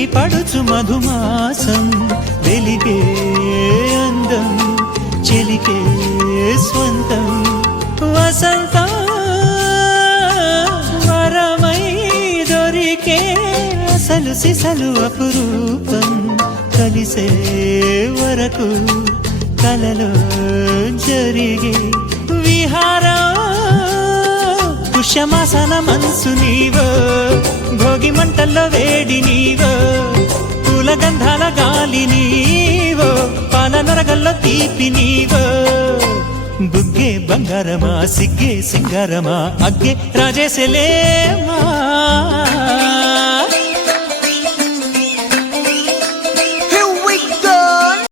చిలిపి పడుచు మధుమాసం వెలిగే అందం చెలికే స్వంతం వసంతం వరమై దొరికే అసలు సిసలు అపురూపం కలిసే వరకు కలలో జరిగే విహారం పుష్యమాసన మనసు నీవో భోగి మంటల్లో వేడి నీవో పూల గంధాల గాలి నీవో పాల నరగల్లో తీపి నీవో బుగ్గే బంగారమా సిగ్గే సింగారమా అగ్గే రాజేసెలేమా